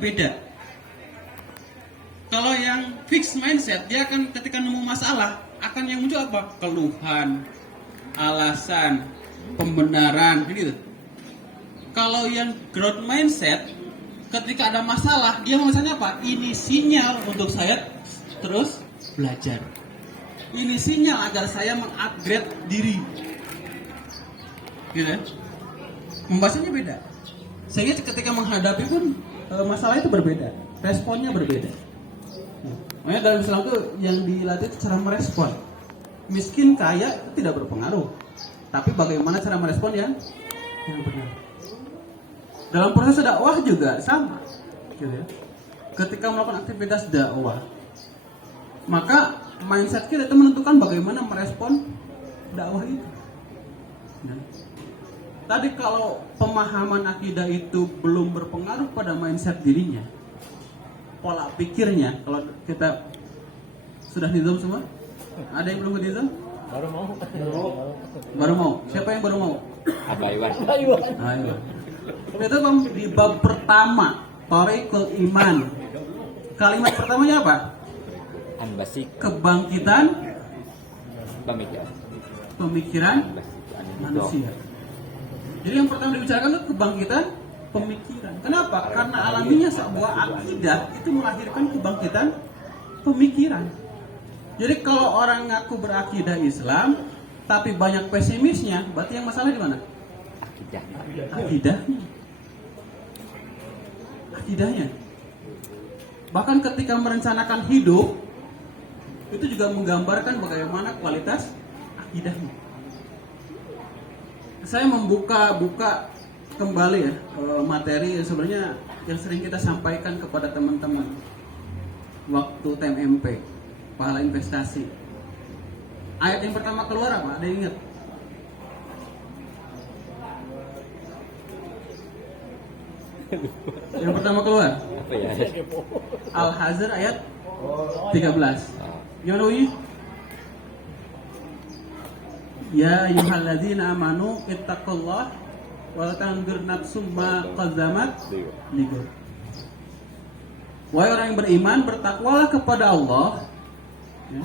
beda. Kalau yang fixed mindset, dia akan ketika nemu masalah, akan yang muncul apa? Keluhan, alasan, pembenaran, gitu. Kalau yang growth mindset, ketika ada masalah, dia misalnya apa? Ini sinyal untuk saya terus belajar. Ini sinyal agar saya mengupgrade diri. Gitu ya? Pembahasannya beda. Sehingga ketika menghadapi pun masalah itu berbeda, responnya berbeda. Makanya dalam Islam itu yang dilatih itu cara merespon. Miskin kaya itu tidak berpengaruh, tapi bagaimana cara merespon yang benar. Dalam proses dakwah juga sama, gitu ya. Ketika melakukan aktivitas dakwah, maka mindset kita itu menentukan bagaimana merespon dakwah itu. Nah, tadi kalau pemahaman akidah itu belum berpengaruh pada mindset dirinya, pola pikirnya, kalau kita sudah nizam semua? Ada yang belum nizam? Baru mau. Siapa yang baru mau? Abaiwan. Ayo. Itu kan di bab pertama, Thariqul Iman. Kalimat pertamanya apa? Anbasik Kebangkitan pemikiran manusia. Jadi yang pertama dibicarakan itu kebangkitan pemikiran. Kenapa? Karena alaminya sebuah akidah itu melahirkan kebangkitan pemikiran. Jadi kalau orang ngaku berakidah Islam tapi banyak pesimisnya, berarti yang masalah di mana? Akidahnya. Bahkan ketika merencanakan hidup itu juga menggambarkan bagaimana kualitas akidahnya. Saya membuka kembali ya materi sebenarnya yang sering kita sampaikan kepada teman-teman waktu TMMP, pahala investasi. Ayat yang pertama keluar apa? Ada yang ingat? Yang pertama keluar apa ya? Al-Hazr ayat 13. Gimana Wi? Ya ayyuhalladzina amanu ittaqullah wa tanzur nafsum ma qaddamat lighad. Wahai orang yang beriman, bertakwalah kepada Allah, ya,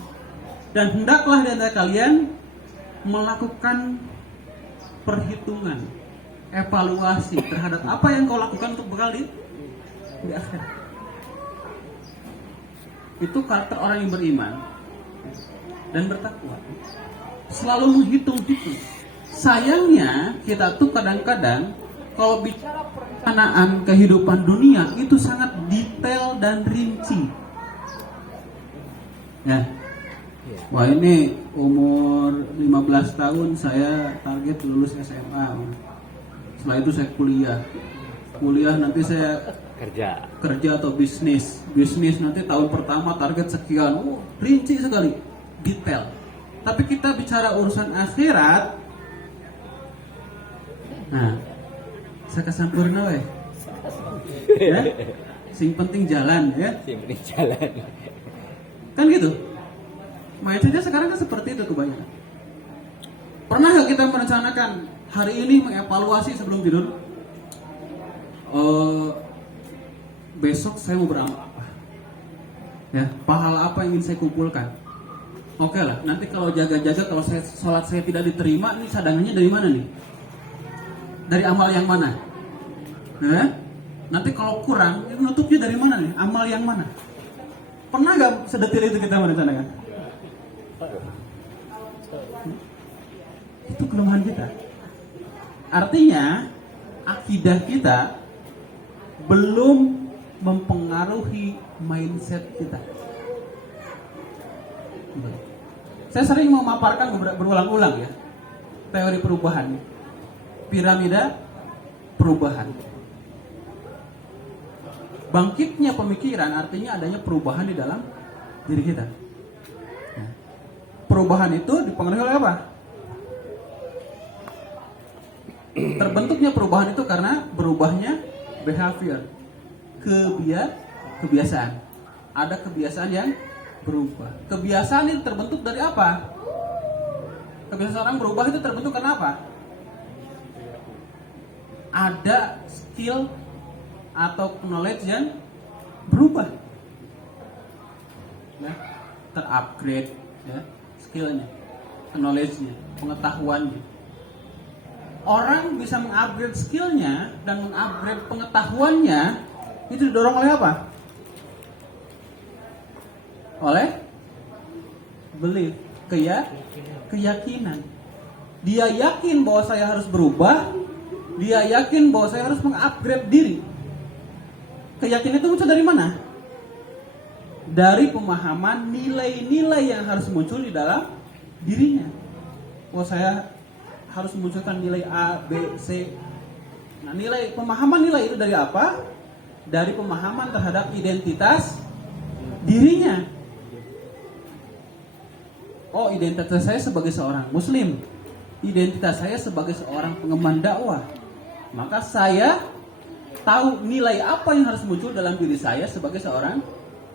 dan hendaklah di antara kalian melakukan perhitungan, evaluasi terhadap apa yang kau lakukan untuk bekal di akhirat. Itu karakter orang yang beriman dan bertakwa. Selalu menghitung-hitung. Sayangnya kita tuh kadang-kadang kalau bicara perencanaan kehidupan dunia itu sangat detail dan rinci. Ya. Wah, ini umur 15 tahun saya target lulus SMA. Setelah itu saya kuliah. Kuliah nanti saya kerja atau bisnis nanti tahun pertama target sekian. Rinci sekali, detail. Tapi kita bicara urusan akhirat, nah, saya kesampurna weh, ya, sing penting jalan ya, kan gitu. Mindsetnya sekarang kan seperti itu kebanyakan. Pernah gak kita merencanakan hari ini mengevaluasi sebelum tidur? Besok saya mau beramal apa? Ya, pahala apa yang ingin saya kumpulkan? Oke lah, nanti kalau jaga-jaga kalau sholat saya tidak diterima, ini cadangannya dari mana nih? Dari amal yang mana? Ya? Nanti kalau kurang, ini nutupnya dari mana nih? Amal yang mana? Pernah gak sedetil itu kita merencanakan? Itu kelemahan kita. Artinya akidah kita belum mempengaruhi mindset kita. Saya sering memaparkan berulang-ulang ya teori perubahan, piramida perubahan. Bangkitnya pemikiran artinya adanya perubahan di dalam diri kita. Perubahan itu dipengaruhi oleh apa? Terbentuknya perubahan itu karena berubahnya behavior, kebiasaan. Ada kebiasaan yang berubah. Kebiasaan itu terbentuk dari apa? Kebiasaan orang berubah itu terbentuk karena apa? Ada skill atau knowledge yang berubah, ya, terupgrade, ya, skillnya, knowledge-nya, pengetahuannya. Orang bisa mengupgrade skillnya dan mengupgrade pengetahuannya itu didorong oleh apa? Oleh belief, keyakinan. Dia yakin bahwa saya harus berubah, dia yakin bahwa saya harus mengupgrade diri. Keyakinan itu muncul dari mana? Dari pemahaman nilai-nilai yang harus muncul di dalam dirinya. Bahwa saya harus memunculkan nilai A, B, C. Nah, pemahaman nilai itu dari apa? Dari pemahaman terhadap identitas dirinya. Oh, identitas saya sebagai seorang muslim, identitas saya sebagai seorang pengemban dakwah. Maka saya tahu nilai apa yang harus muncul dalam diri saya sebagai seorang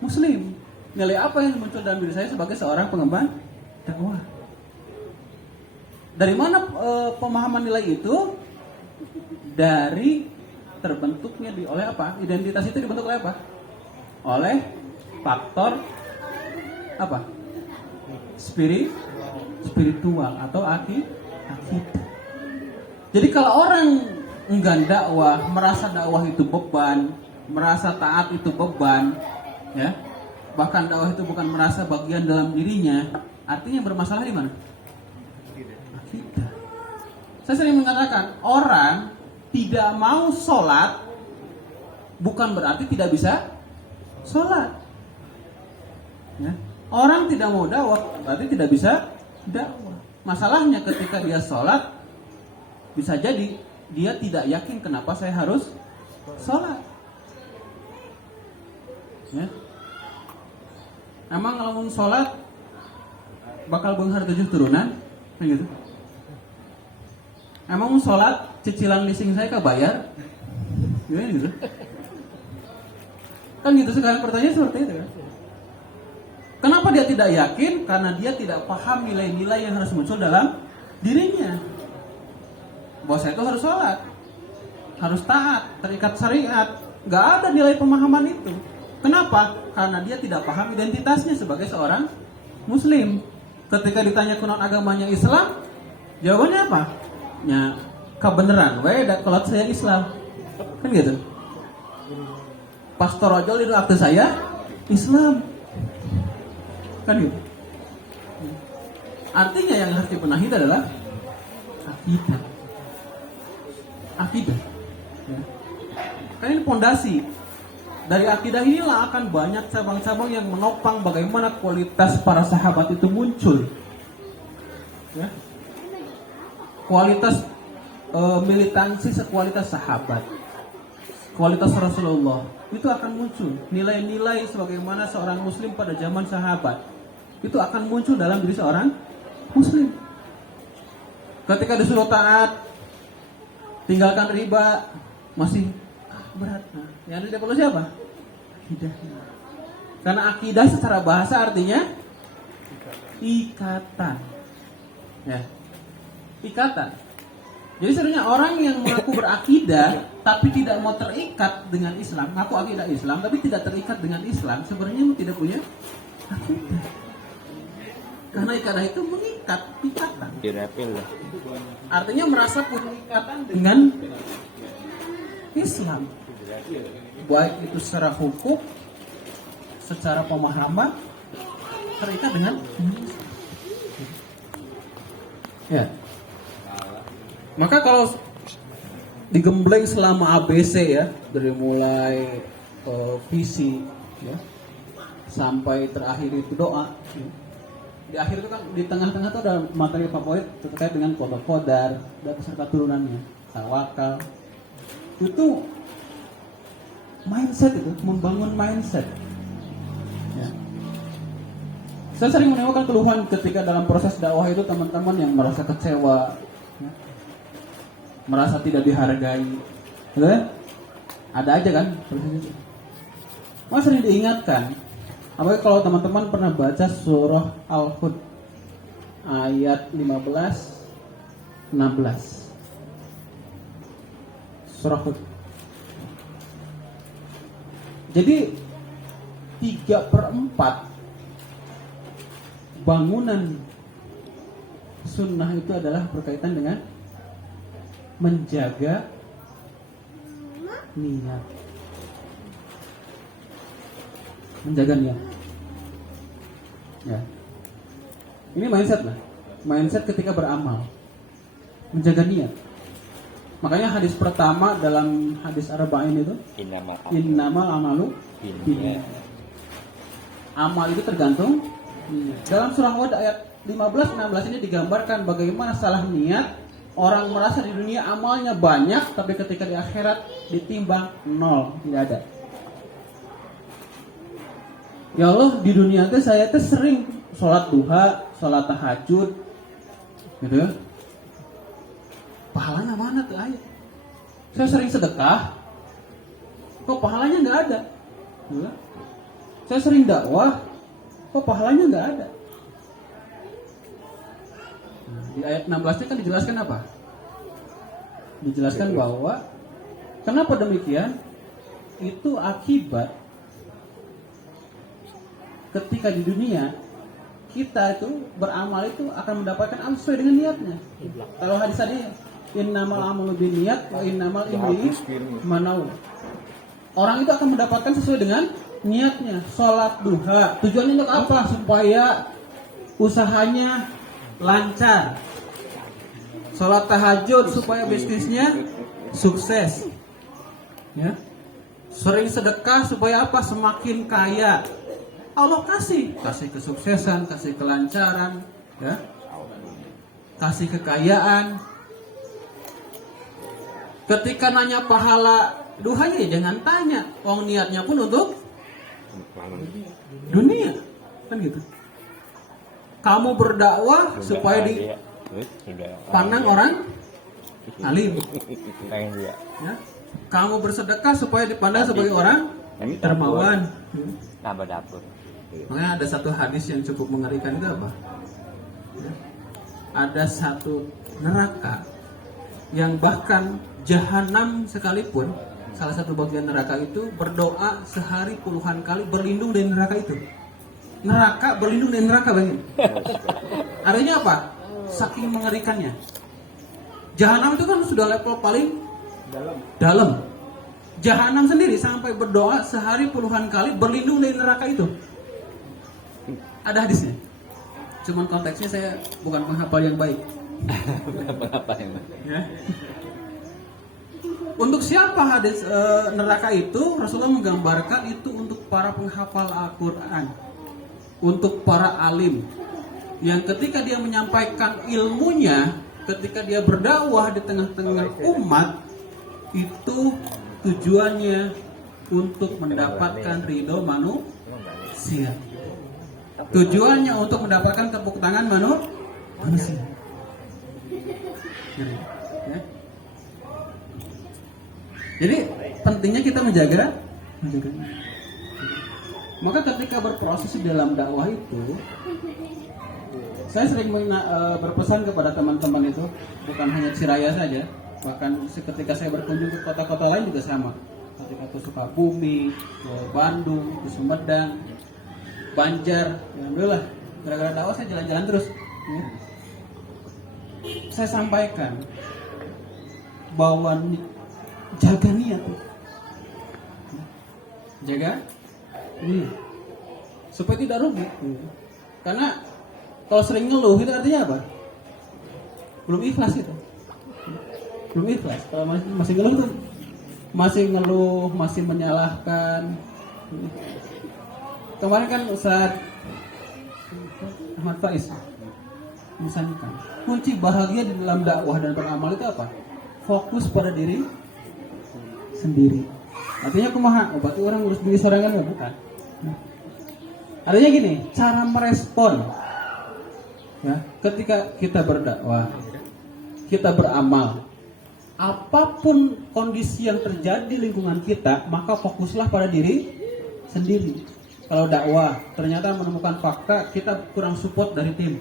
muslim, nilai apa yang muncul dalam diri saya sebagai seorang pengemban dakwah. Dari mana pemahaman nilai itu? Dari terbentuknya oleh apa? Identitas itu dibentuk oleh apa? Oleh faktor apa? Spiritual atau akidah. Jadi kalau orang enggan dakwah, merasa dakwah itu beban, merasa taat itu beban, ya, bahkan dakwah itu bukan merasa bagian dalam dirinya, artinya bermasalah di mana? Akidah. Saya sering mengatakan orang tidak mau sholat bukan berarti tidak bisa sholat, ya. Orang tidak mau dakwah berarti tidak bisa dakwah. Masalahnya ketika dia sholat, bisa jadi dia tidak yakin kenapa saya harus sholat, ya. Emang kalau mau sholat bakal benghar 7 turunan, kayak gitu. Emang mau sholat cicilan leasing saya kebayar, gimana gitu? Kan gitu sekarang pertanyaan seperti itu kan. Kenapa dia tidak yakin? Karena dia tidak paham nilai-nilai yang harus muncul dalam dirinya. Bahwa saya itu harus sholat, harus taat, terikat syariat. Gak ada nilai pemahaman itu. Kenapa? Karena dia tidak paham identitasnya sebagai seorang muslim. Ketika ditanya kunon agamanya Islam, jawabannya apa? Ya, kebenaran. Kalau saya Islam, kan gitu. Pastor ojol itu akte saya Islam, kan gitu. Artinya yang harus dibenahi adalah akidah. Ya. Kan ini pondasi. Dari akidah inilah akan banyak cabang-cabang yang menopang bagaimana kualitas para sahabat itu muncul. Ya. Kualitas militansi sekualitas sahabat, kualitas Rasulullah itu akan muncul. Nilai-nilai sebagaimana seorang muslim pada zaman sahabat itu akan muncul dalam diri seorang muslim. Ketika disuruh taat, tinggalkan riba, masih berat. Nah, yang tidak perlu siapa? Akidah. Karena akidah secara bahasa artinya ikatan. Ya. Ikatan. Jadi sebenarnya orang yang mengaku berakidah tapi tidak mau terikat dengan Islam, ngaku akidah Islam tapi tidak terikat dengan Islam, sebenarnya tidak punya akidah. Karena ikatan itu mengikat, ikatan. Direpel lah. Artinya merasa punya ikatan dengan Islam. Baik itu secara hukum, secara pemahaman, terikat dengan Islam. Ya. Maka kalau digembleng selama ABC ya, dari mulai visi ya, sampai terakhir itu doa. Ya. Di akhir itu kan di tengah-tengah itu ada materi favorit terkait dengan qadar dan beserta turunannya, tawakal. Itu mindset, itu membangun mindset. Ya. Saya sering menemukan keluhan ketika dalam proses dakwah itu teman-teman yang merasa kecewa, ya, merasa tidak dihargai, ya? Ada aja kan? Mas sering diingatkan. Apalagi kalau teman-teman pernah baca surah Al-Hud ayat 15-16. Surah Hud. Jadi 3/4 bangunan sunnah itu adalah berkaitan dengan menjaga niat. Menjaga niat. Ya. Ini mindset lah. Mindset ketika beramal. Menjaga niat. Makanya hadis pertama dalam hadis Arba'in itu innamal amalu binniyat. Amal itu tergantung niat. Dalam surah Hud ayat 15-16 ini digambarkan bagaimana salah niat. Orang merasa di dunia amalnya banyak, tapi ketika di akhirat ditimbang 0, tidak ada. Ya Allah, di dunia itu saya tuh sering sholat duha, sholat tahajud, gitu ya. Pahalanya mana tuh ayat? Saya sering sedekah, kok pahalanya nggak ada? Ya. Saya sering dakwah, kok pahalanya nggak ada? Di ayat 16-nya kan dijelaskan apa? Dijelaskan bahwa kenapa demikian? Itu akibat ketika di dunia kita itu beramal itu akan mendapatkan amal sesuai dengan niatnya. Kalau hadis tadi innamal amalu binniyat wa innamal imri'in ma nawa. Orang itu akan mendapatkan sesuai dengan niatnya. Sholat duha tujuannya untuk apa? Supaya usahanya lancar. Sholat tahajud supaya bisnisnya sukses. Ya. Sering sedekah supaya apa? Semakin kaya. Allah kasih kesuksesan, kasih kelancaran, ya. Kasih kekayaan. Ketika nanya pahala duhanya ya jangan tanya. Wong niatnya pun untuk dunia. Kan gitu. Kamu berdakwah supaya dipandang orang alim. Ya. Kamu bersedekah supaya dipandang sebagai orang dermawan. Tambah dapur. Makanya ada satu hadis yang cukup mengerikan itu apa? Ya. Ada satu neraka yang bahkan jahanam sekalipun, salah satu bagian neraka itu berdoa sehari puluhan kali berlindung dari neraka itu. Neraka berlindung dari neraka, bayangin. Artinya apa? Saking mengerikannya. Jahanam itu kan sudah level paling dalam. Jahanam sendiri sampai berdoa sehari puluhan kali berlindung dari neraka itu. Ada hadisnya. Cuman konteksnya saya bukan penghafal yang baik. Ya. Untuk siapa hadis neraka itu? Rasulullah menggambarkan itu untuk para penghafal Al-Quran, untuk para alim yang ketika dia menyampaikan ilmunya, ketika dia berdakwah di tengah-tengah umat, itu tujuannya untuk mendapatkan ridho manusia. Tujuannya untuk mendapatkan tepuk tangan manusia. Ya. Jadi pentingnya kita menjaga. Maka ketika berproses di dalam dakwah itu, saya sering berpesan kepada teman-teman itu, bukan hanya Ciraya saja, bahkan ketika saya berkunjung ke kota-kota lain juga sama. Ketika ke Sukabumi, ke Bandung, ke Sumedang, Banjar, ya alhamdulillah, gara-gara dakwah saya jalan-jalan terus. Ya. Saya sampaikan bahwa jaga niat, jaga niat supaya tidak rugi. Karena kalau sering ngeluh itu artinya apa? Belum ikhlas itu. Belum ikhlas. Kalau masih ngeluh tuh, masih menyalahkan. Kemarin kan Ustaz Ahmad Faiz misalkan kunci bahagia di dalam dakwah dan beramal itu apa? Fokus pada diri sendiri. Artinya kumaha? Berarti orang urus diri sorangan ya bukan? Artinya gini, cara merespon ya, ketika kita berdakwah, kita beramal, apapun kondisi yang terjadi di lingkungan kita, maka fokuslah pada diri sendiri. Kalau dakwah ternyata menemukan fakta kita kurang support dari tim,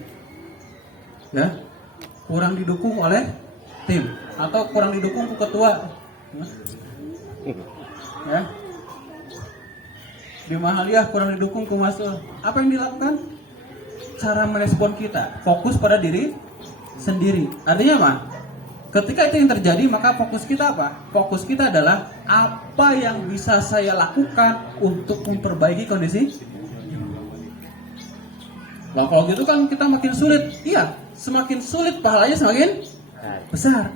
ya, kurang didukung oleh tim, atau kurang didukung ke ketua, ya. di Mahaliyah kurang didukung ke Masul. Apa yang dilakukan? Cara merespon kita fokus pada diri sendiri. Artinya apa? Ketika itu yang terjadi, maka fokus kita apa? Fokus kita adalah apa yang bisa saya lakukan untuk memperbaiki kondisi. Nah, kalau gitu kan kita makin sulit. Iya, semakin sulit pahalanya semakin besar.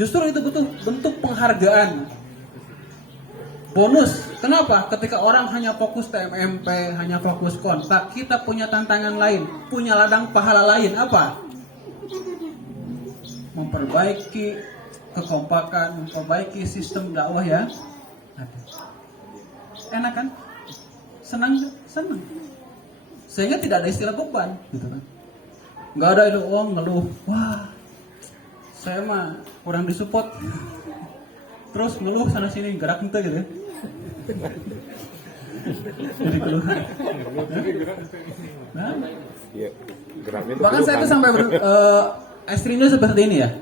Justru itu butuh bentuk penghargaan. Bonus. Kenapa? Ketika orang hanya fokus TMMP, hanya fokus kontak, kita punya tantangan lain, punya ladang pahala lain. Apa? Memperbaiki kekompakan, memperbaiki sistem dakwah ya. Enak kan? Senang gak? Senang. Sehingga tidak ada istilah beban, gitu kan? Nggak ada itu ngeluh. Wah, saya mah kurang disupport. Terus ngeluh sana sini gerak ente gitu ya. Jadi keluhan. Nah, Iya, geraknya tuh bahkan saya tuh sampai ekstrimnya seperti ini ya.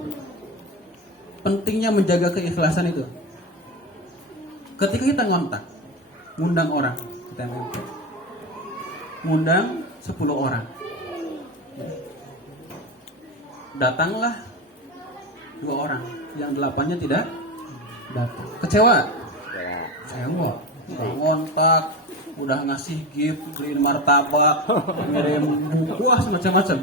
Pentingnya menjaga keikhlasan itu. Ketika kita ngontak, ngundang orang, kita ngundang 10 orang. Datanglah 2 orang, yang 8-nya tidak datang. Kecewa? Ya. Kecewa. Udah ngontak, udah ngasih gift, beliin martabak, ngirim buku, semacam-macam.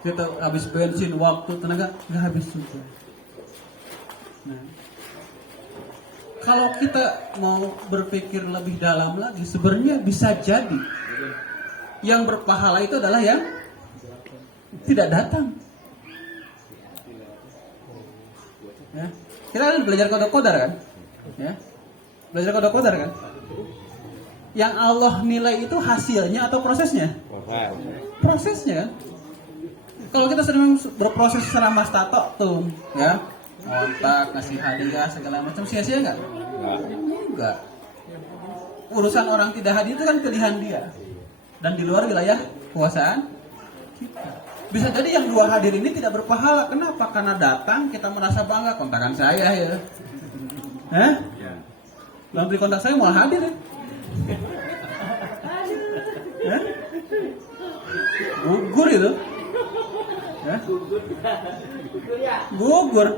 Kita habis bensin, waktu, tenaga, nggak habis juga. Nah, kalau kita mau berpikir lebih dalam lagi, sebenarnya bisa jadi yang berpahala itu adalah yang tidak datang. Ya. Kita kan belajar kode kodar kan? Ya. Belajar kode kodar kan? Yang Allah nilai itu hasilnya atau prosesnya? Prosesnya kan? Kalau kita sering berproses secara mas tato tuh, ya, kontak, ngasih hadiah segala macam, sia-sia nggak? Enggak. Urusan orang tidak hadir itu kan pilihan dia, dan di luar wilayah kekuasaan kita. Bisa jadi yang 2 hadir ini tidak berpahala. Kenapa? Karena datang kita merasa bangga, kontakan saya ya. Yang beli kontak saya mau hadir ya? Gugur itu. Gugur.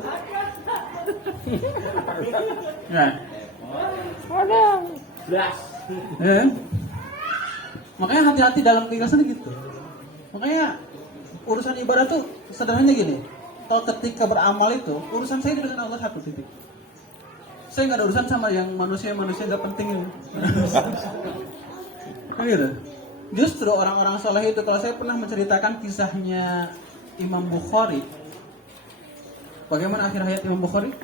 Nah. Makanya hati-hati dalam keikhlasan gitu. Makanya urusan ibadah tuh sederhananya gini. Kalau ketika beramal itu urusan saya dengan Allah satu titik. Saya nggak ada urusan sama yang manusia nggak penting ini. Gitu. Justru orang-orang soleh itu, kalau saya pernah menceritakan kisahnya Imam Bukhari. Bagaimana akhir hayat Imam Bukhari?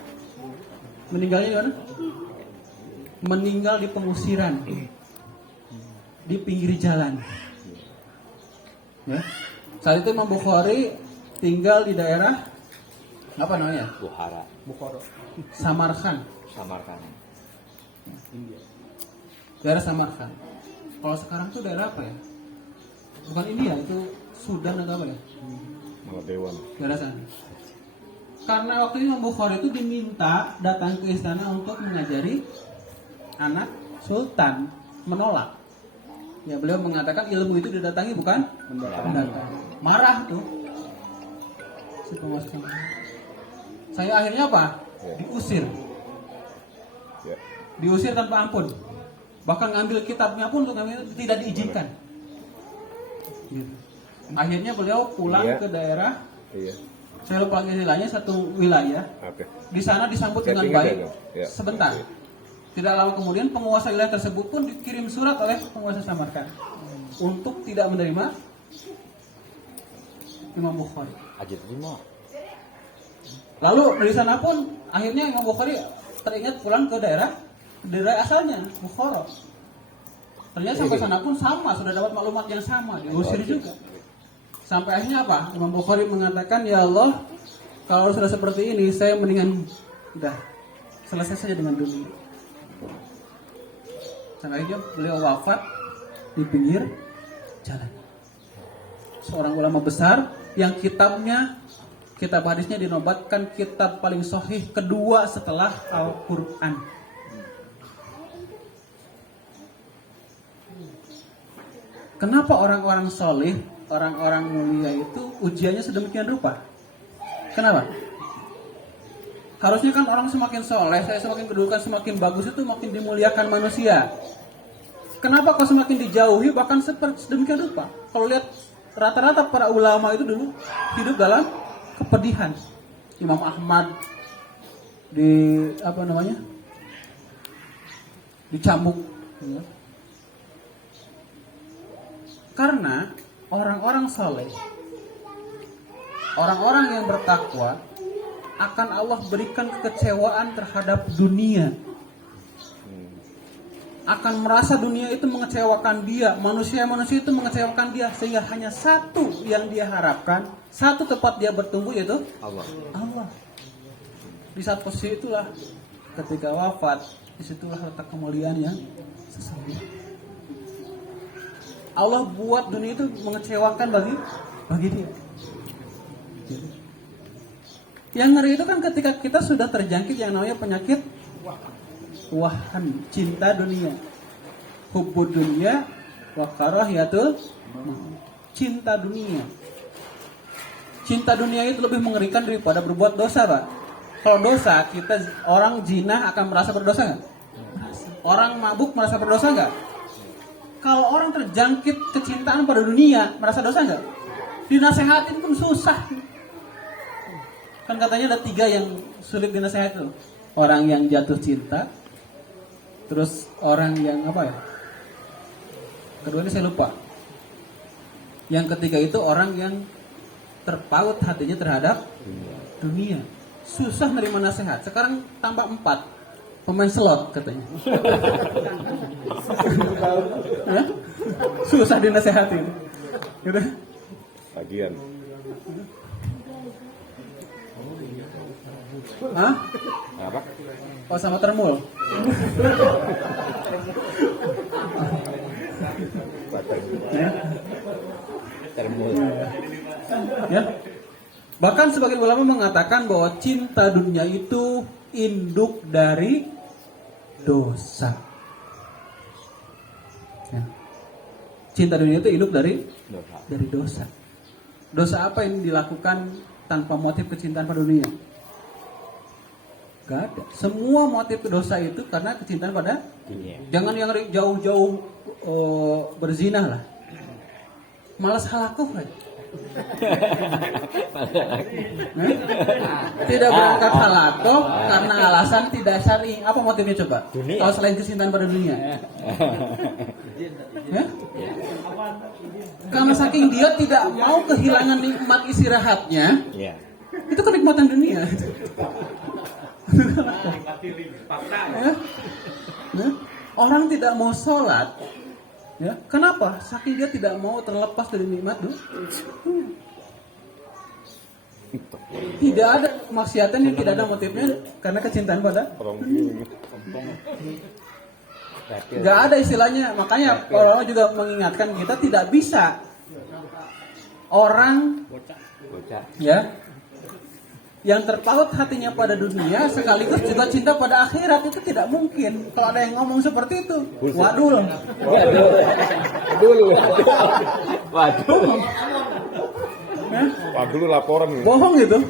Meninggalnya di mana? Meninggal di pengusiran, di pinggir jalan. Ya. Saat itu Imam Bukhari tinggal di daerah apa namanya? Bukhara. Samarkand. Daerah Samarkand. Kalau sekarang tuh daerah apa ya? Bukan India, itu Sudan atau apa ya? Maladewan. Daerah sana. Karena waktu itu Imam Bukhari itu diminta datang ke istana untuk mengajari anak sultan, menolak. Ya, beliau mengatakan ilmu itu didatangi bukan mendatang. Marah tuh si penguasa. Saya akhirnya apa? Diusir. Diusir tanpa ampun. Bahkan ngambil kitabnya pun tidak diizinkan. Gitu. Akhirnya beliau pulang ke daerah. Saya lupa istilahnya, satu wilayah. Di sana disambut dengan baik. Sebentar. Tidak lama kemudian penguasa wilayah tersebut pun dikirim surat oleh penguasa Samarkand untuk tidak menerima Imam Bukhari. Lalu dari sana pun akhirnya Imam Bukhari teringat pulang ke daerah asalnya, Bukhara. Ternyata sampai sana pun sama, sudah dapat maklumat yang sama, diusir juga. Sampai akhirnya apa? Imam Bukhari mengatakan, ya Allah, kalau sudah seperti ini, saya mendingan udah selesai saja dengan dunia. Sampai akhirnya beliau wafat di pinggir jalan. Seorang ulama besar yang kitab hadisnya dinobatkan kitab paling sahih kedua setelah Al-Quran. Kenapa orang-orang soleh, orang-orang mulia itu ujiannya sedemikian rupa? Kenapa? Harusnya kan orang semakin soleh, saya semakin kedudukan semakin bagus itu makin dimuliakan manusia. Kenapa kok semakin dijauhi bahkan sedemikian rupa? Kalau lihat rata-rata para ulama itu dulu hidup dalam kepedihan. Imam Ahmad dicambuk. Karena orang-orang saleh, orang-orang yang bertakwa akan Allah berikan kekecewaan terhadap dunia. Akan merasa dunia itu mengecewakan dia, manusia-manusia itu mengecewakan dia, sehingga hanya satu yang dia harapkan, satu tempat dia bertumbuh, yaitu Allah. Di saat posisi itulah ketika wafat, disitulah letak kemuliaan yang sesungguhnya. Allah buat dunia itu mengecewakan bagi dia. Yang ngeri itu kan ketika kita sudah terjangkit yang namanya penyakit wahan, cinta dunia, hubbud dunia, wa karahiyatul maut. Cinta dunia. Cinta dunia itu lebih mengerikan daripada berbuat dosa, Pak. Kalau dosa, orang zina akan merasa berdosa nggak? Orang mabuk merasa berdosa nggak? Kalau orang terjangkit kecintaan pada dunia, merasa dosa nggak? Dinasehatin pun susah. Kan katanya ada 3 yang sulit dinasehatin. Orang yang jatuh cinta, terus orang yang kedua ini saya lupa. Yang ketiga itu orang yang terpaut hatinya terhadap dunia. Susah menerima nasihat. Sekarang tambah 4. Pemain slot katanya. Susah dinasehatin. Gitu. Bagian. Hah? Apa? Oh, sama termul. Ya. Termul. Ya. Bahkan sebagian ulama mengatakan bahwa cinta dunia itu induk dari dosa. Ya. Cinta dunia itu induk dari dosa. Dosa apa yang dilakukan tanpa motif kecintaan pada dunia? Gak ada. Semua motif dosa itu karena kecintaan pada dunia. Jangan yang jauh-jauh berzina lah. Malas halakuh aja. Tidak berangkat halakoh karena alasan tidak syar'i. Apa motifnya coba? Kalau selain kecintaan pada dunia, ya? Karena saking dia tidak mau kehilangan nikmat istirahatnya, itu kenikmatan dunia. Ya? Orang tidak mau sholat. Ya, kenapa? Saking dia tidak mau terlepas dari nikmat tuh. Tidak ada kemaksiatan yang tidak ada motifnya karena kecintaan pada. Gak ada istilahnya. Makanya orang juga mengingatkan kita tidak bisa orang ya yang terpaut hatinya pada dunia sekaligus juga cinta pada akhirat, itu tidak mungkin. Kalau ada yang ngomong seperti itu, waduh. Waduh laporan. Bohong gitu.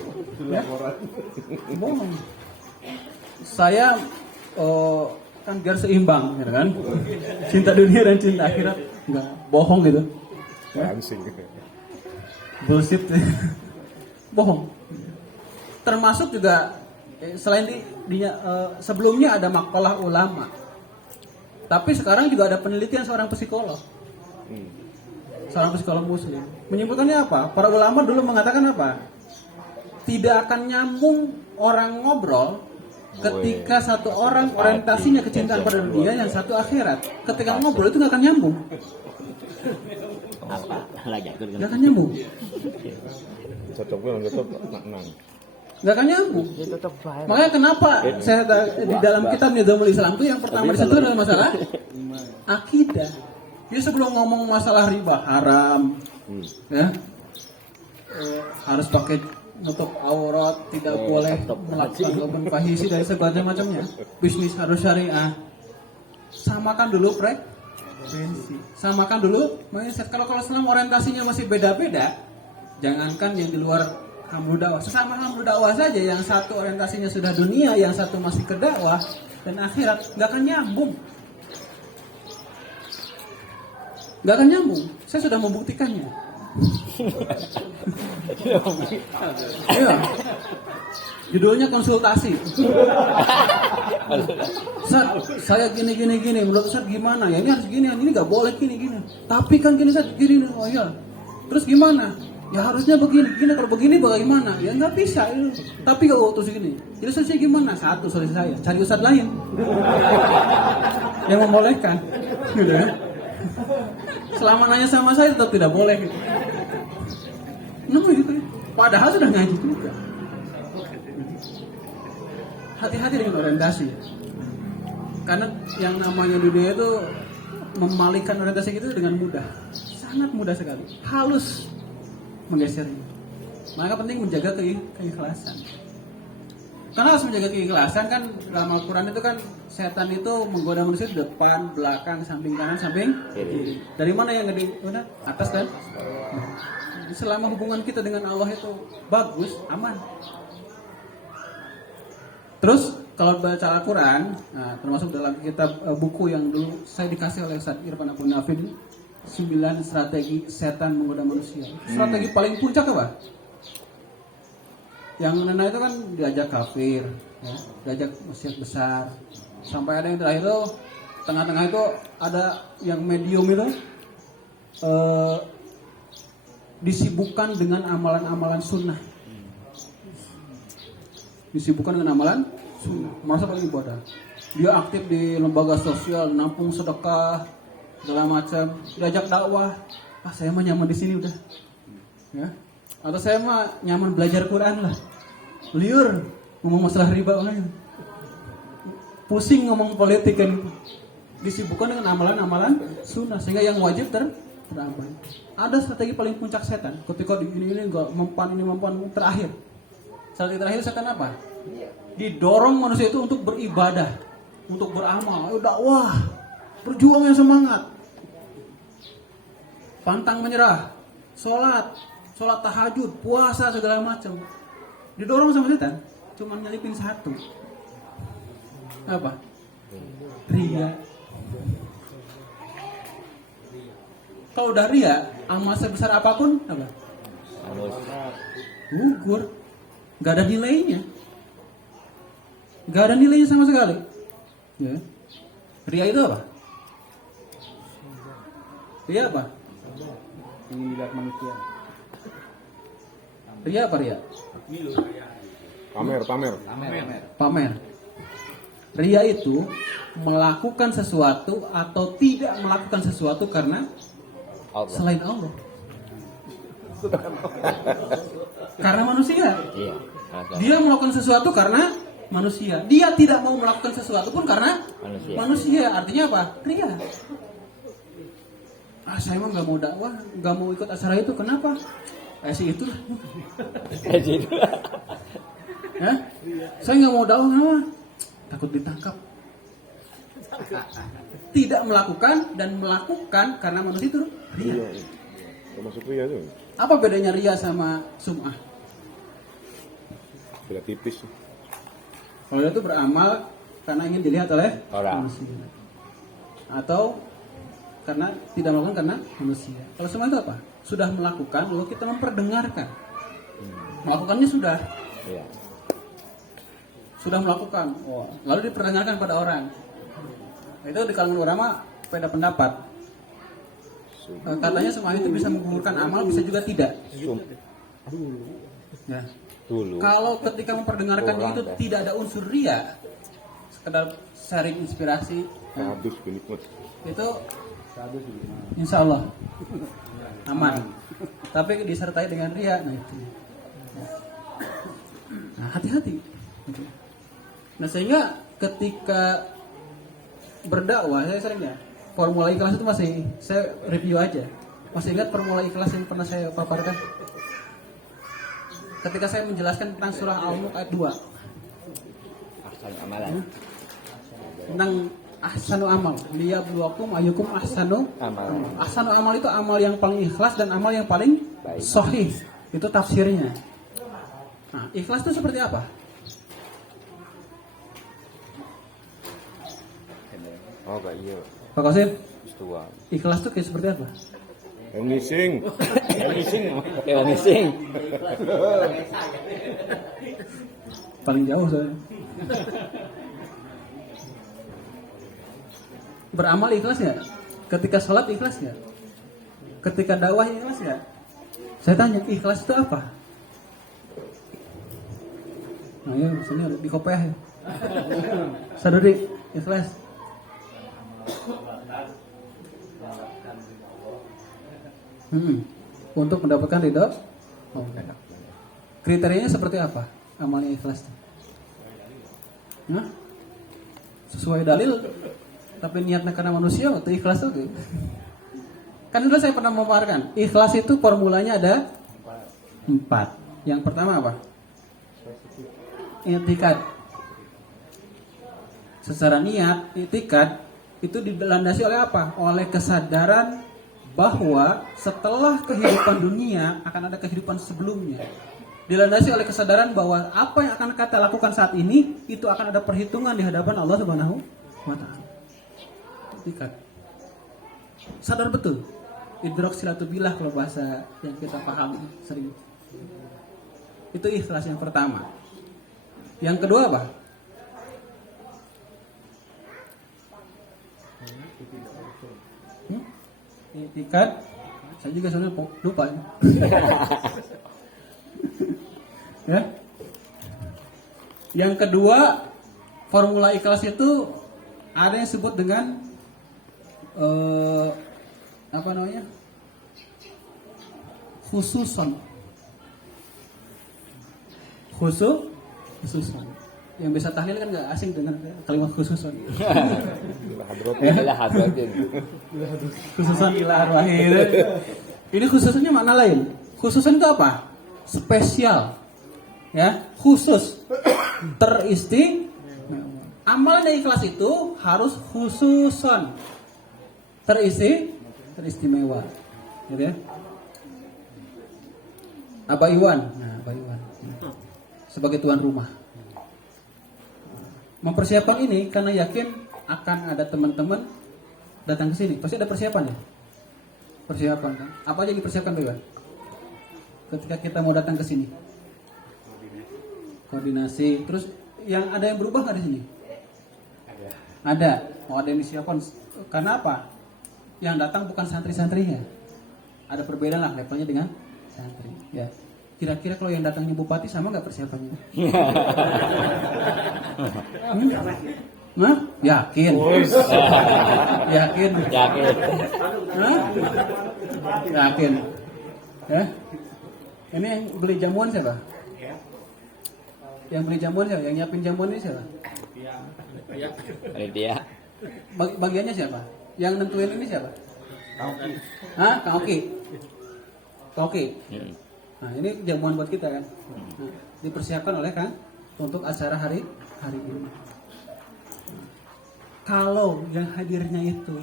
Ya? Bohong. Saya kan biar seimbang, ya kan? Cinta dunia dan cinta akhirat, enggak bohong gitu. Ya? Bullshit. Bohong. Termasuk juga selain sebelumnya ada makalah ulama, tapi sekarang juga ada penelitian seorang psikolog, seorang psikolog muslim menyebutkannya apa? Para ulama dulu mengatakan apa? Tidak akan nyambung orang ngobrol ketika satu orang orientasinya kecintaan pada dunia, yang satu akhirat. Ketika ngobrol itu nggak akan nyambung. Nggak akan nyambung. Gak akan nyambung. Makanya kenapa saya di dalam kitab Nizamul Islam itu yang pertama di situ adalah masalah akidah. Dia sebelum ngomong masalah riba haram, ya, harus pakai nutup aurat, tidak boleh melakukan hubungan fahisi dan sebagainya macamnya. Bisnis harus syariah. Samakan dulu Gengsi. Samakan dulu mindset. Kalau Islam orientasinya masih beda-beda, jangankan yang di luar hamlu dakwah, sesama hamlu dakwah saja, yang satu orientasinya sudah dunia, yang satu masih ke dakwah dan akhirat, nggak akan nyambung. Nggak akan nyambung. Saya sudah membuktikannya. Iya. Judulnya konsultasi. Ustaz, saya gini. Menurut Ustaz gimana? Ya ini harus gini, ini nggak boleh gini. Tapi kan gini Ustaz, gini. Oh iya. Terus gimana? Ya harusnya begini. Kalau begini bagaimana? Ya nggak bisa. Tapi kalau terus gini. Jadi solusinya gimana? Satu solusi saya, cari Ustaz lain yang membolehkan. Gitu kan? Selama nanya sama saya tetap tidak boleh gitu. Gitu ya. Padahal sudah ngaji juga. Hati-hati dengan orientasi. Karena yang namanya dunia itu memalingkan orientasi itu dengan mudah. Sangat mudah sekali. Halus menggesernya. Maka penting menjaga keikhlasan. Karena harus menjaga keikhlasan kan dalam Al-Quran itu kan setan itu menggoda manusia di depan, belakang, samping kanan, samping kiri. Dari mana yang gede? Atas kan? Selama hubungan kita dengan Allah itu bagus, aman. Terus kalau baca Al-Quran, nah, termasuk dalam kitab buku yang dulu saya dikasih oleh Ustaz Irfan Abu Nafid, 9 strategi setan menggoda manusia. Strategi paling puncak apa? Yang Nana itu kan diajak kafir, ya, diajak maksiat besar, sampai ada yang terakhir itu tengah-tengah itu ada yang medium itu disibukkan dengan amalan-amalan sunnah, merasa paling ibadah. Dia aktif di lembaga sosial, nampung sedekah, segala macam, diajak dakwah. Saya mah nyaman di sini udah, ya. Atau saya mah nyaman belajar Quran lah. Liur ngomong masalah riba aja. Pusing ngomong politik kan. Disibukkan dengan amalan-amalan sunnah sehingga yang wajib terabaikan. Ada strategi paling puncak setan. Ketika ini enggak mempan terakhir. Strategi terakhir setan apa? Didorong manusia itu untuk beribadah, untuk beramal, ayo dakwah, berjuang yang semangat. Pantang menyerah, sholat tahajud, puasa segala macam. Didorong sama setan, cuma nyelipin satu. Apa? Ria. Kalau udah ria, amal sebesar apapun apa? Gugur. Gak ada nilainya. Gak ada nilainya sama sekali. Ya. Ria itu apa? Ria apa? Ingin dilihat manusia. Ria apa ria? Pamer. Ria itu melakukan sesuatu atau tidak melakukan sesuatu karena Allah. Selain Allah. Karena manusia. Iya. Dia melakukan sesuatu karena manusia. Dia tidak mau melakukan sesuatu pun karena manusia. Artinya apa? Ria. Saya emang nggak mau dakwah, nggak mau ikut acara itu. Kenapa? Sih itulah. Saya nggak mau dakwah, kenapa? Takut ditangkap. Tidak melakukan dan melakukan karena manusia itu ria. Termasuk ria tuh. Apa bedanya ria sama sum'ah? Beda tipis. Kalau dia itu beramal karena ingin dilihat oleh manusia, atau karena tidak melakukan karena manusia. Kalau sum'ah itu apa? Sudah melakukan lalu kita memperdengarkan. Melakukannya sudah. Iya. Sudah melakukan, lalu diperdengarkan pada orang. Itu di kalangan ulama beda pendapat. Katanya semua itu bisa menggugurkan amal, bisa juga tidak. Ya. Kalau ketika memperdengarkannya itu tidak ada unsur ria, sekedar sharing inspirasi, itu insya Allah aman. Tapi disertai dengan ria, nah itu. Nah, hati-hati. Nah, sehingga ketika berdakwah, saya sering ya, formula ikhlas itu masih saya review aja. Masih ingat formula ikhlas yang pernah saya paparkan? Ketika saya menjelaskan tentang surah Al-Mulk ayat 2. Tentang ahsanu amal. Liyabluwakum ayyukum ahsanu Amal. Ahsanu amal itu amal yang paling ikhlas dan amal yang paling Baik. sahih. Itu tafsirnya. Nah, ikhlas itu seperti apa? Oh, kayak iya. Pak Qasim, Tua. ikhlas itu kayak seperti apa? Yang ngising. Lewat ngising. Paling jauh soalnya. Beramal ikhlas ya? Ketika sholat ikhlas ya? Ketika dakwah ikhlas ya? Saya tanya, ikhlas itu apa? Nah ya, sini di kopiah ya. Saduri, ikhlas. Untuk mendapatkan ridho. Oh, kriterianya seperti apa? Amalnya ikhlas. Nah, sesuai dalil, tapi niatnya karena manusia, itu ikhlas tuh. Kan dulu saya pernah memaparkan, ikhlas itu formulanya ada 4. Yang pertama apa? I'tikad. Secara niat, i'tikad itu dilandasi oleh apa? Oleh kesadaran bahwa setelah kehidupan dunia akan ada kehidupan sebelumnya. Dilandasi oleh kesadaran bahwa apa yang akan kita lakukan saat ini itu akan ada perhitungan di hadapan Allah Subhanahu wa taala. I'tikad. Sadar betul. Idrak silatubillah kalau bahasa yang kita paham sering. Itu ikhlas yang pertama. Yang kedua apa? I'tikad. Saya juga sebenarnya lupa ya. Ya. Yang kedua, formula ikhlas itu ada yang disebut dengan apa namanya? Khususon. Khususon. Yang bisa tahlil kan nggak asing dengan kalimat khususon. Inilah hadratin. Khususan ila arwahil. Ini khususnya makna lain. Khususan itu apa? Spesial. Ya, khusus. Amalan yang ikhlas itu harus khususon. Teristimewa. Gitu ya. Aba Iwan. Nah, Aba Iwan. Sebagai tuan rumah. Mempersiapkan ini karena yakin akan ada teman-teman datang ke sini. Pasti ada persiapan ya? Persiapan kan? Apa aja yang dipersiapkan Pak Iwan? Ketika kita mau datang ke sini? Koordinasi. Terus yang ada yang berubah nggak di sini? Ada. Mau ada yang disiapkan. Karena apa? Yang datang bukan santri-santrinya. Ada perbedaan lah levelnya dengan santri. Ya. Kira-kira kalau yang datangnya bupati sama nggak persiapannya? Nah, yakin. Yakin. Hah? Yakin. Ya. Ini yang beli jamuan siapa? Yang beli jamuan siapa? Yang nyiapin jamuan ini siapa? Dia. Bagiannya siapa? Yang nentuin ini siapa? Hah? Kang Oki. Kang Oki. Nah, ini jamuan buat kita kan. Nah, dipersiapkan oleh Kang untuk acara hari ini. Kalau yang hadirnya itu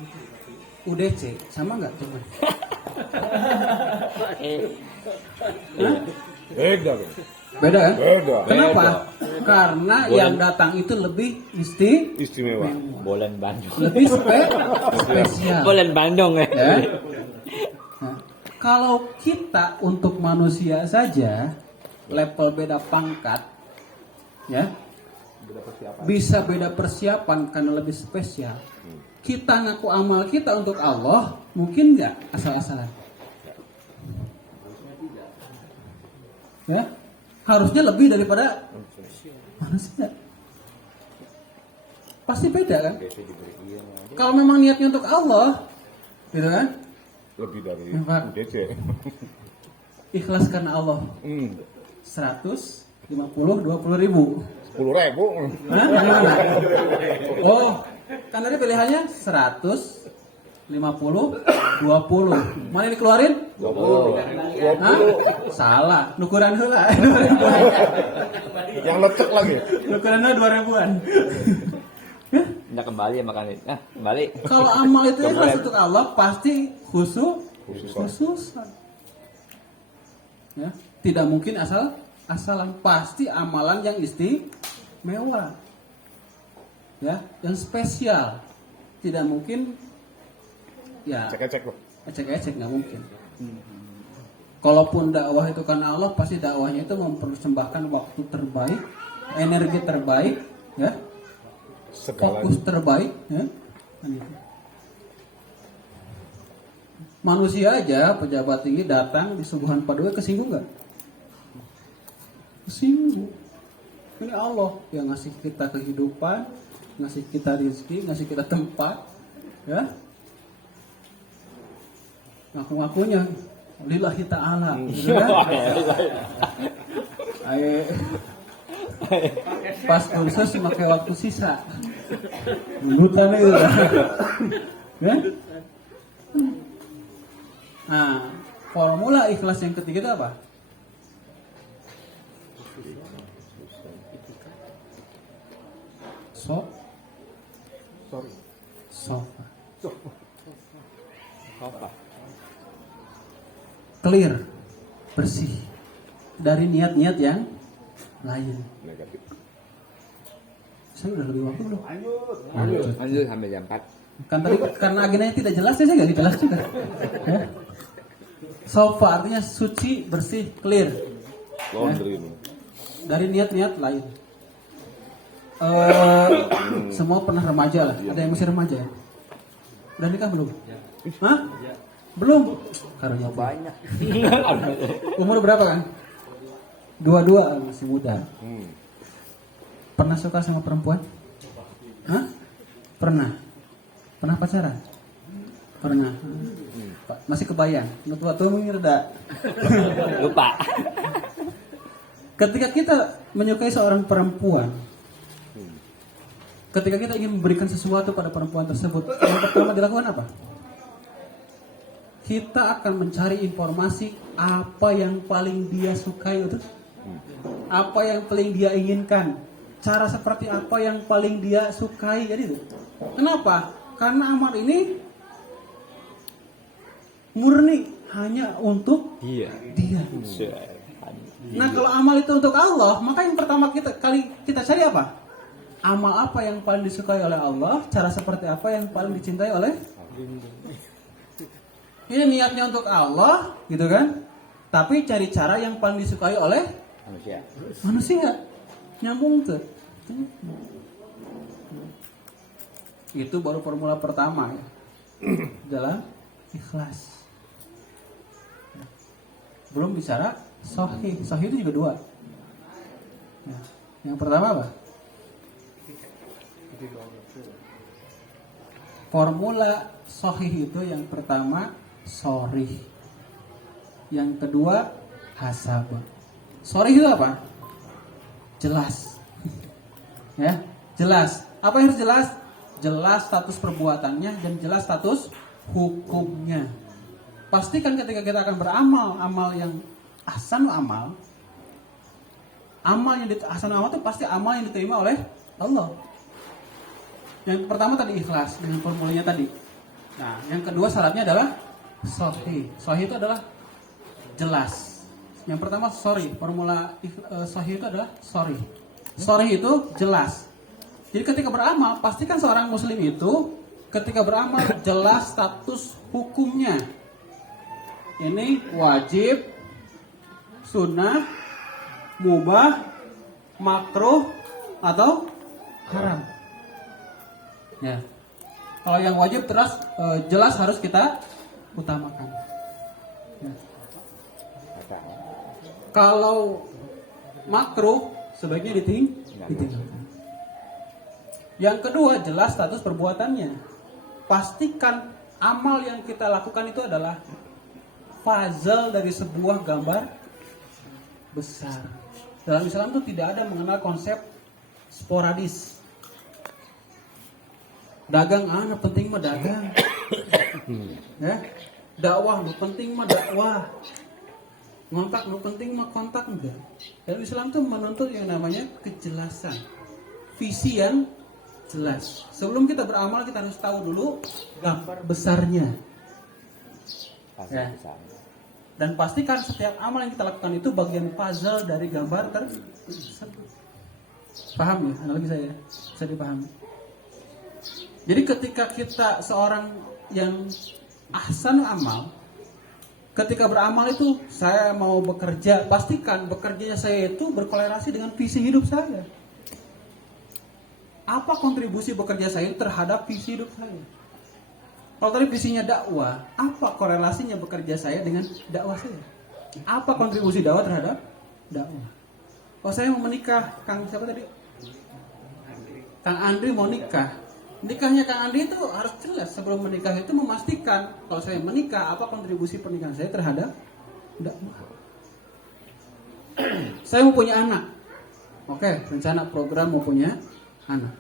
UDC, sama nggak teman? Beda. Beda kan? Beda. Kenapa? Karena yang datang itu lebih Istimewa. Bolen Bandung. lebih spesial. Bolen Bandung ya. Ya. Nah, kalau kita untuk manusia saja level beda pangkat, ya, bisa beda persiapan karena lebih spesial. Kita ngaku amal kita untuk Allah, mungkin nggak asal-asalan? Ya, harusnya lebih daripada manusia. Pasti beda kan? Kalau memang niatnya untuk Allah, gitu kan? Lebih dari Ya, Pak. UDC. Ikhlas karena Allah. 150, 20.000. 10.000. Hah? Gimana? Oh, kan tadi pilihannya 150, 20. Mana yang dikeluarin? 20. Hah? Salah. Nukuran heula 2.000. Yang lecek lagi. Nukuran heula 2.000-an. Nggak kembali ya makan ini. Nah, kembali. Kalau amal itu ikhlas untuk Allah pasti khusus. Ya, tidak mungkin asalan, pasti amalan yang istimewa. Ya, yang spesial. Tidak mungkin ya Cek-cek loh. ecek-ecek, nggak mungkin. Kalaupun dakwah itu karena Allah, pasti dakwahnya itu mempersembahkan waktu terbaik, energi terbaik, ya, fokus Segalanya. terbaik, ya. Kan itu. Manusia aja pejabat tinggi datang di subuhan paduka kesinggung nggak? Kesinggung. Ini Allah yang ngasih kita kehidupan, ngasih kita rezeki, ngasih kita tempat, ya. Ngaku-ngakunya lillahi ta'ala, gitu kan? Ayo, pas khusus pakai waktu sisa, bukan itu, ya? Nah, formula ikhlas yang ketiga itu apa? Sofa. Apa? Clear, bersih dari niat-niat yang lain. Negatif. Saya udah lebih waktu belum? Lanjut sampai jam 4. Kan tadi karena agendanya tidak jelas, saya nggak jelas juga. Ya. Sofa artinya suci, bersih, clear Laundry. dari niat-niat lain. Semua pernah remaja lah. Ada yang masih remaja ya? Udah nikah belum? Hah? Belum? Karunia Banyak. Umur berapa kan? Dua-dua masih muda. Pernah suka sama perempuan? Hah? Pernah? Pernah pacaran? Pernah. Masih kebayang? Tua-tua mungkin reda. Lupa. Ketika kita menyukai seorang perempuan, ketika kita ingin memberikan sesuatu pada perempuan tersebut, yang pertama dilakukan apa? Kita akan mencari informasi apa yang paling dia sukai itu, apa yang paling dia inginkan, cara seperti apa yang paling dia sukai. Jadi itu. Kenapa? Karena amal ini murni hanya untuk dia. Nah, kalau amal itu untuk Allah, maka yang pertama kita cari apa? Amal apa yang paling disukai oleh Allah, cara seperti apa yang paling dicintai oleh. Ini niatnya untuk Allah, gitu kan? Tapi cari cara yang paling disukai oleh manusia. Nyambung tuh. Itu baru formula pertama ya. Adalah ikhlas. Belum bicara sahih. Sahih itu juga dua. Ya. Yang pertama apa? Formula sahih itu yang pertama sorih, yang kedua hasabah. Sorih itu apa? Jelas. Ya, jelas. Apa yang harus jelas? Jelas status perbuatannya dan jelas status hukumnya. Pastikan ketika kita akan beramal, amal yang ahsan amal yang ahsan amal itu pasti amal yang diterima oleh Allah. Yang pertama tadi ikhlas dengan formulanya tadi. Nah, yang kedua syaratnya adalah sahih. Sahih itu adalah jelas. Yang pertama formula sahih itu adalah sorry. Sorry itu jelas. Jadi ketika beramal, pastikan seorang muslim itu ketika beramal jelas status hukumnya. Ini wajib, sunnah, mubah, makruh atau haram. Ya. Kalau yang wajib terus jelas harus kita utamakan. Ya. Kalau makruh sebaiknya ditinggalkan. Yang kedua jelas status perbuatannya. Pastikan amal yang kita lakukan itu adalah fazal dari sebuah gambar besar. Dalam Islam itu tidak ada mengenal konsep sporadis. Dagang, penting mah dagang. Ya, dakwah, penting mah dakwah. Ngontak, penting mah kontak enggak. Dalam Islam itu menuntut yang namanya kejelasan, visi yang jelas. Sebelum kita beramal kita harus tahu dulu gambar besarnya. Ya. Dan pastikan setiap amal yang kita lakukan itu bagian puzzle dari gambar tersebut. Paham ya? Analogi saya bisa dipahami. Jadi ketika kita seorang yang ahsan amal, ketika beramal itu saya mau bekerja, pastikan bekerjanya saya itu berkolerasi dengan visi hidup saya. Apa kontribusi bekerja saya terhadap visi hidup saya? Kalau tadi visinya dakwah, apa korelasinya bekerja saya dengan dakwah saya? Apa kontribusi dakwah terhadap dakwah? Kalau saya mau menikah, Kang siapa tadi? Kang Andri mau nikah. Nikahnya Kang Andri itu harus jelas sebelum menikah itu memastikan kalau saya menikah apa kontribusi pernikahan saya terhadap dakwah. Saya mau punya anak. Oke, rencana program mau punya anak.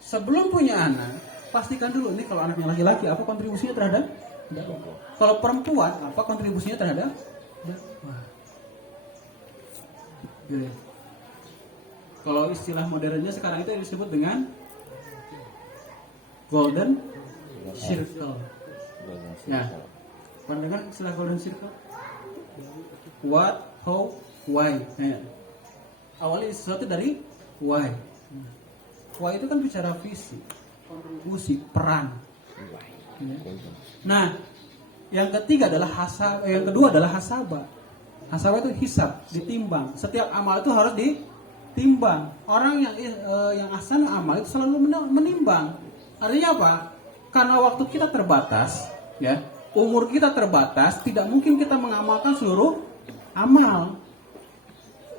Sebelum punya anak, pastikan dulu nih kalau anaknya laki-laki apa kontribusinya terhadap dakwah. Kalau perempuan apa kontribusinya terhadap dakwah. Gitu. Kalau istilah modernnya sekarang itu disebut dengan golden circle. Nah, pernah dengar istilah golden circle? What, how, why. Nah, awalnya sesuatu dari why. Why itu kan bicara visi, kontribusi, peran. Nah, yang ketiga adalah yang kedua adalah hasabah. Hasabah itu hisab, ditimbang. Setiap amal itu harus ditimbang. Orang yang ahsan amal itu selalu menimbang. Artinya apa? Karena waktu kita terbatas, ya, umur kita terbatas, tidak mungkin kita mengamalkan seluruh amal.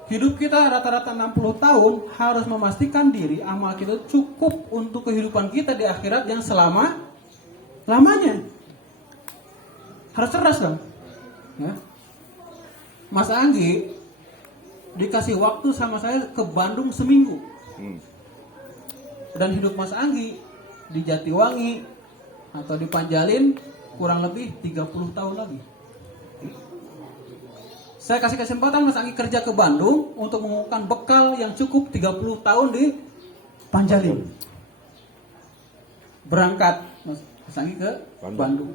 Hidup kita rata-rata 60 tahun, harus memastikan diri amal kita cukup untuk kehidupan kita di akhirat yang lamanya. Harus cerdas dong. Ya. Mas Anggi dikasih waktu sama saya ke Bandung seminggu. Dan hidup Mas Anggi di Jatiwangi atau di Panjalin kurang lebih 30 tahun lagi. Saya kasih kesempatan Mas Anggi kerja ke Bandung untuk mengumpulkan bekal yang cukup 30 tahun di Panjalin. Berangkat Mas Anggi ke Bandung.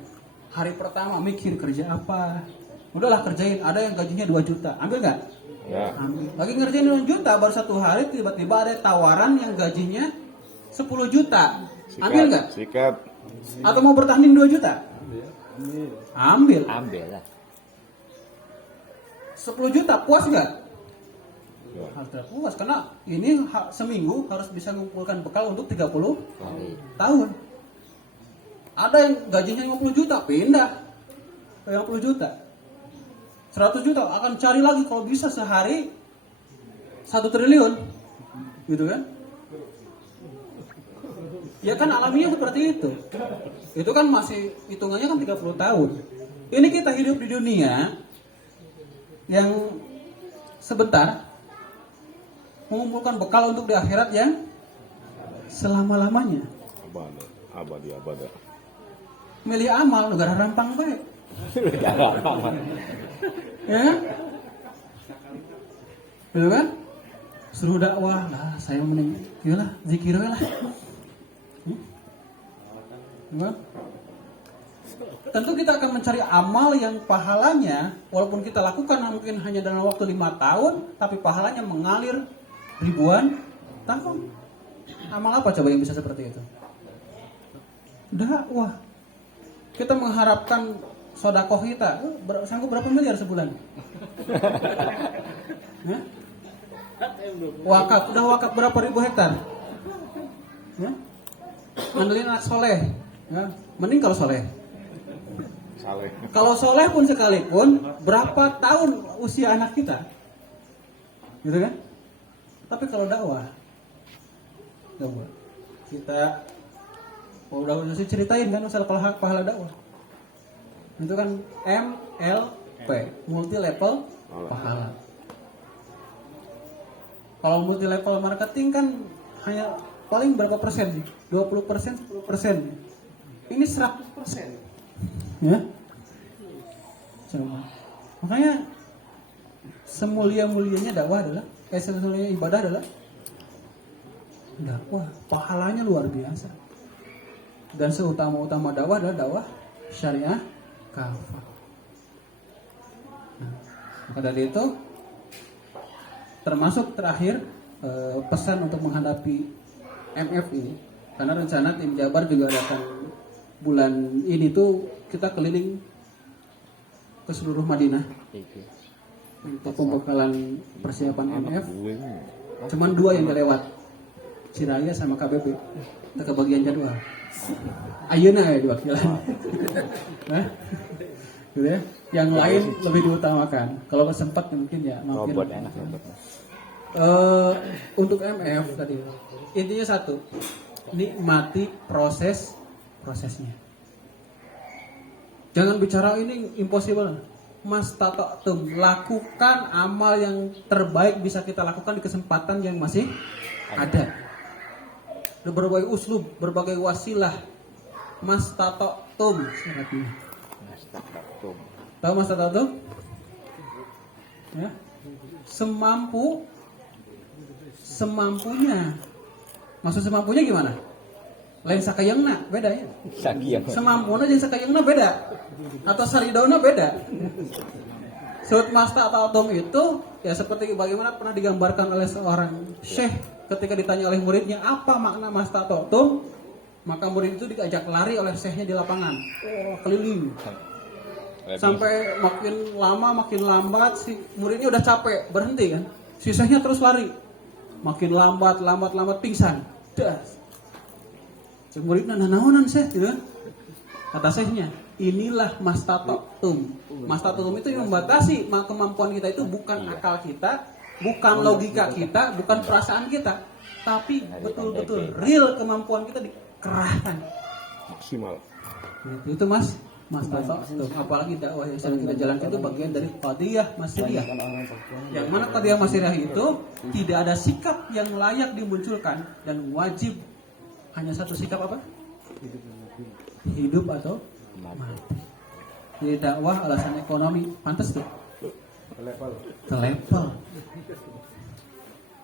Hari pertama mikir kerja apa. Udahlah kerjain, ada yang gajinya 2 juta. Ambil nggak? Ya. Ambil. Lagi ngerjain 2 juta, baru 1 hari tiba-tiba ada tawaran yang gajinya 10 juta. Ambil nggak? Sikat. Atau mau bertanding 2 juta? Ambil. Ambil lah. 10 juta puas nggak? Ya. Harus tidak puas karena ini seminggu harus bisa mengumpulkan bekal untuk 30 tahun. Ada yang gajinya 50 juta pindah ke 50 juta. 100 juta akan cari lagi kalau bisa sehari 1 triliun. Gitu kan? Ya kan alamiah seperti itu. Itu kan masih hitungannya kan 30 tahun. Ini kita hidup di dunia yang sebentar mengumpulkan bekal untuk di akhirat yang selama-lamanya. Abadi. Milih amal negara rampang baik. Ya kan? Betul kan? Suruh dakwah lah, saya mending iyalah zikir lah. Tentu kita akan mencari amal yang pahalanya walaupun kita lakukan mungkin hanya dalam waktu 5 tahun, tapi pahalanya mengalir ribuan tahun. Amal apa coba yang bisa seperti itu? Dakwah. Kita mengharapkan sodakoh kita, sanggup berapa miliar sebulan? Ya? Wakaf, udah wakaf berapa ribu hektar? Ya? Ngandelin anak soleh, ya? Mending kalau soleh. Kalau soleh pun sekalipun, berapa tahun usia anak kita? Gitu kan? Tapi kalau dakwah, kita udah saya ceritain kan masalah pahala dakwah. Itu kan MLP, multi level pahala. Kalau multi level marketing kan hanya paling berapa persen sih? 20%, 10%. Ini 100%. Ya. Coba. Makanya semulia-mulianya dakwah adalah semulia ibadah adalah dakwah, pahalanya luar biasa. Dan seutama-utama dakwah adalah dakwah syariah kafah. Nah, maka dari itu termasuk terakhir pesan untuk menghadapi MF ini, karena rencana tim Jabar juga akan bulan ini tuh kita keliling ke seluruh Madinah untuk pembekalan persiapan MF. Cuman 2 yang lewat, Ciraya sama KBP. Kita kebagian jadwal. Ayeuna ya diwakilan. Nah, gitu ya. Yang lain lebih diutamakan. Kalau sempat mungkin ya mampir. Robot enak robot. Untuk MF tadi intinya satu, nikmati prosesnya. Jangan bicara ini impossible. Mas tata'tum, lakukan amal yang terbaik bisa kita lakukan di kesempatan yang masih ada. Berbagai uslub, berbagai wasilah. Mas tata'tum syaratnya. Tahu mas tata'tum? Ya. Semampunya. Maksud semampunya gimana? Lain sakayangna, beda ya. Semampunya jeung sakayangna beda. Atau saridona beda. Surut masta atau atom itu ya seperti bagaimana pernah digambarkan oleh seorang syekh ketika ditanya oleh muridnya apa makna masta atau atom, maka murid itu diajak lari oleh syekhnya di lapangan. Keliling. Sampai makin lama makin lambat si muridnya udah capek, berhenti kan. Si syekhnya terus lari. Makin lambat pingsan. Das. Si muridnya naonan syekh gitu kan. Kata syekhnya, inilah mastata'tum. Mastata'tum itu yang membatasi kemampuan kita itu bukan akal kita, bukan logika kita, bukan perasaan kita, tapi betul-betul real kemampuan kita dikerahkan. Maksimal. Itu mas tata'tum. Apalagi dakwah yang sedang kita jalankan itu bagian dari qadiyah masiriyah. Yang mana qadiyah masiriyah itu tidak ada sikap yang layak dimunculkan dan wajib hanya satu sikap apa? Hidup atau mati. Jadi dakwah alasan ekonomi pantas tuh. Telepel.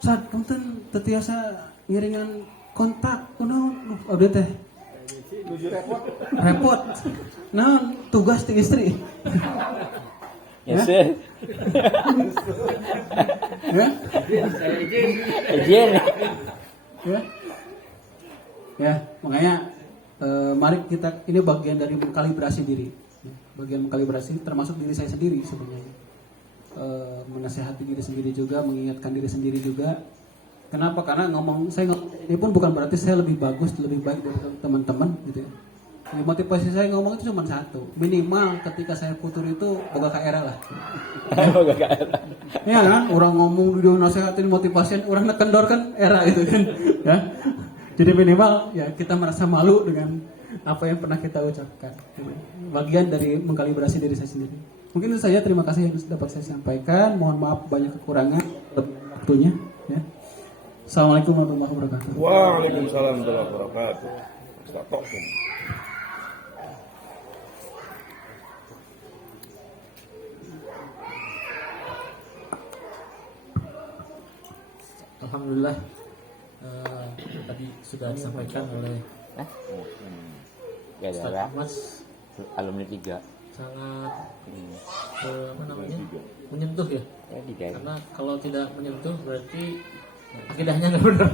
Saat punten tetiasa ngiringan kontak kuno update teh. Repot. Nah, tugas ti istri. Yes. Ya? Izin. Ya. Ya, makanya mari kita ini bagian dari mengkalibrasi diri. Bagian mengkalibrasi termasuk diri saya sendiri sebenarnya. Menasehati diri sendiri juga, mengingatkan diri sendiri juga. Kenapa? Karena ini pun bukan berarti saya lebih bagus, lebih baik dari teman-teman gitu ya. Motivasi saya ngomong itu cuma satu, minimal ketika saya putur itu boga ka era lah. Boga ka era. Ya kan, orang ngomong video nasehatin motivasi, orang nekendor kan era itu kan. Ya. Jadi minimal ya kita merasa malu dengan apa yang pernah kita ucapkan. Bagian dari mengkalibrasi diri saya sendiri. Mungkin itu saja, terima kasih yang dapat saya sampaikan. Mohon maaf banyak kekurangan lebih waktunya. Ya. Assalamualaikum warahmatullahi wabarakatuh. Waalaikumsalam warahmatullahi wabarakatuh. Mastata'tum. Alhamdulillah tadi sudah disampaikan oleh Ustaz Mas, alumni 3 sangat menyentuh ya. Karena kalau tidak menyentuh berarti akidahnya nggak benar.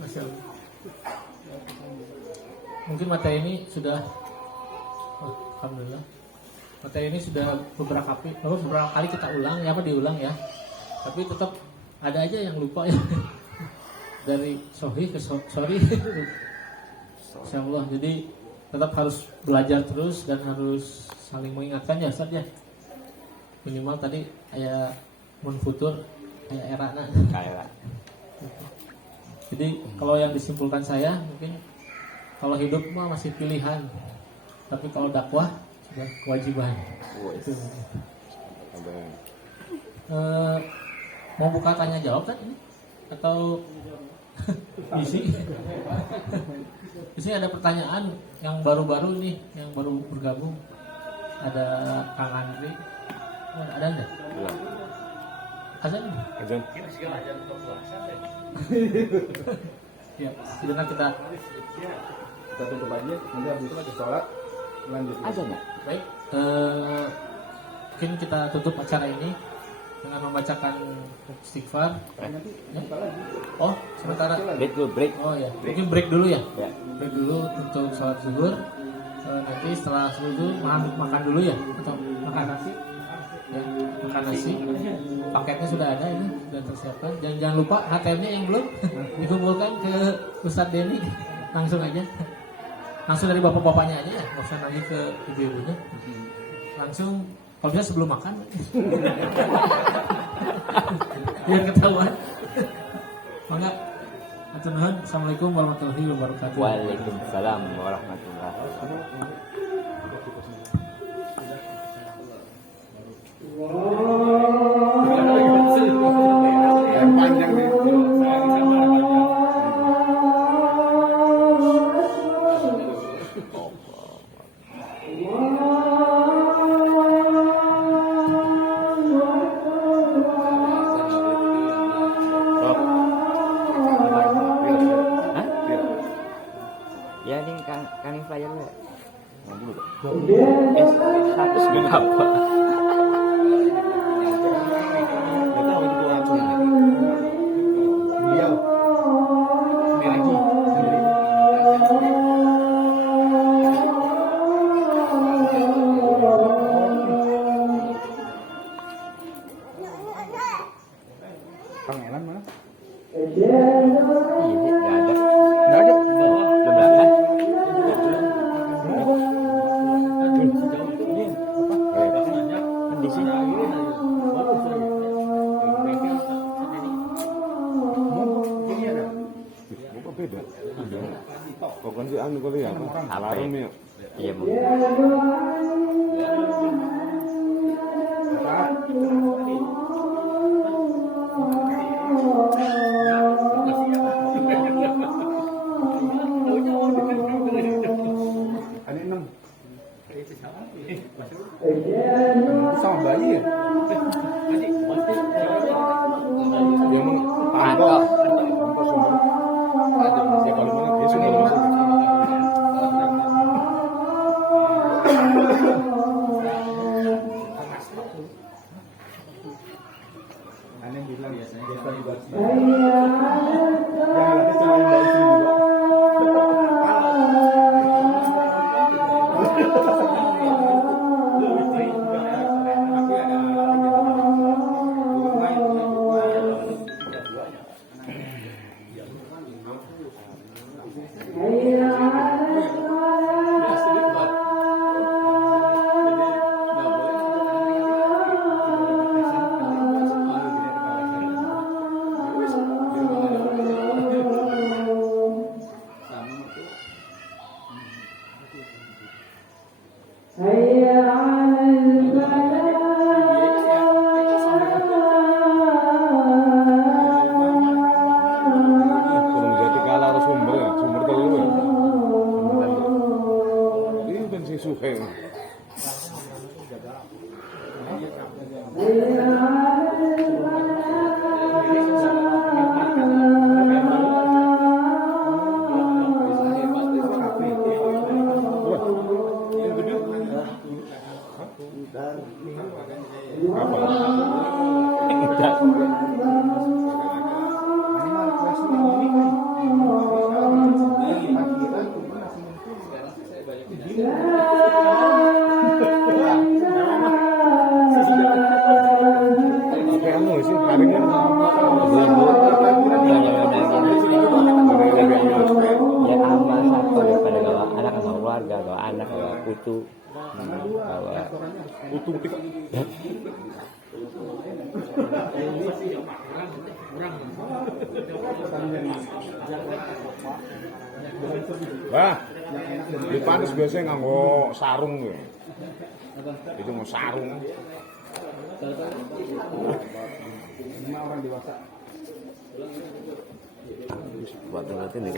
Masya Allah. Mungkin materi ini sudah alhamdulillah. Materi ini sudah beberapa kali kita ulang ya, diulang ya. Tapi tetap ada aja yang lupa ya. Dari sohih ke sorry. Insyaallah. Jadi tetap harus belajar terus dan harus saling mengingatkan ya Ustaz ya. Minimal tadi kayak menfutur kayak erana. Jadi kalau yang disimpulkan saya mungkin kalau hidup mah masih pilihan. Tapi kalau dakwah sudah kewajiban. Itu. Mau buka tanya jawab kan ini? Atau isi? Di sini ada pertanyaan yang baru-baru nih, yang baru bergabung. Ada Kang Andri. Oh, ada enggak? azan. Azan. Ya, sebentar kita tutup aja, nanti habis itu lagi sholat lanjut. Azan ya? baik. Mungkin kita tutup acara ini dengan membacakan istighfar. Ya. Oh, sementara. Break dulu, break. Oh ya, mungkin break dulu ya. Ya. Break dulu untuk sholat zuhur. Nanti setelah zuhur makan dulu ya, atau makan nasi. Ya, makan nasi. Paketnya sudah ada ini, sudah tersiapkan. Dan jangan lupa HTM-nya yang belum dikumpulkan ke Ustadz Denny. Langsung aja. Langsung dari bapak-bapaknya aja ya, nggak usah lagi ke ibu-ibunya. Langsung, kalau bisa sebelum makan. Biar ketahuan. Maka, Assalamualaikum warahmatullahi wabarakatuh. Waalaikumsalam warahmatullahi wabarakatuh. Yang panjang nih. Hah? Ya ini kan flyer ya. 100 berapa? Beliau ini lagi. Pangeran mana? Iya, nggak ada. Nggak ada. Belum ada. Di sini. Kok beda? Kok kan si anu kali ya? Alarm ya. Iya, Bu. Ada 6. Sama bayi ya? Dia mau Mantap. Ya kalau mana dia sudah masuk. Aneh bilang biasanya dia juga. Yang nanti cuma Mbak Istri juga. Kurang jadi kalah harus sumber ya, sumber telur ya. Ini kan si suhe. Kayak anu sih, harinya Ya amal satu daripada bawa anak sama keluarga, bawa anak, bawa putu, bawa utuh tik. Wah, di panis biasanya nganggo sarung ya. Itu mau sarung. Lima orang dewasa. buat ngeliatin